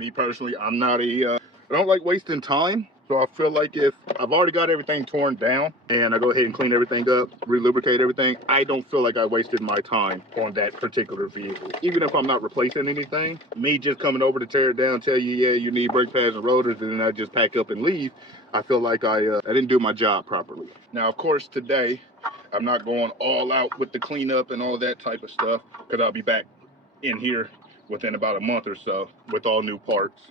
Me personally, I'm not a, I don't like wasting time. So I feel like if I've already got everything torn down and I go ahead and clean everything up, re-lubricate everything, I don't feel like I wasted my time on that particular vehicle. Even if I'm not replacing anything, me just coming over to tear it down, tell you, yeah, you need brake pads and rotors, and then I just pack up and leave, I feel like I didn't do my job properly. Now, of course, today, I'm not going all out with the cleanup and all that type of stuff because I'll be back in here within about a month or so with all new parts.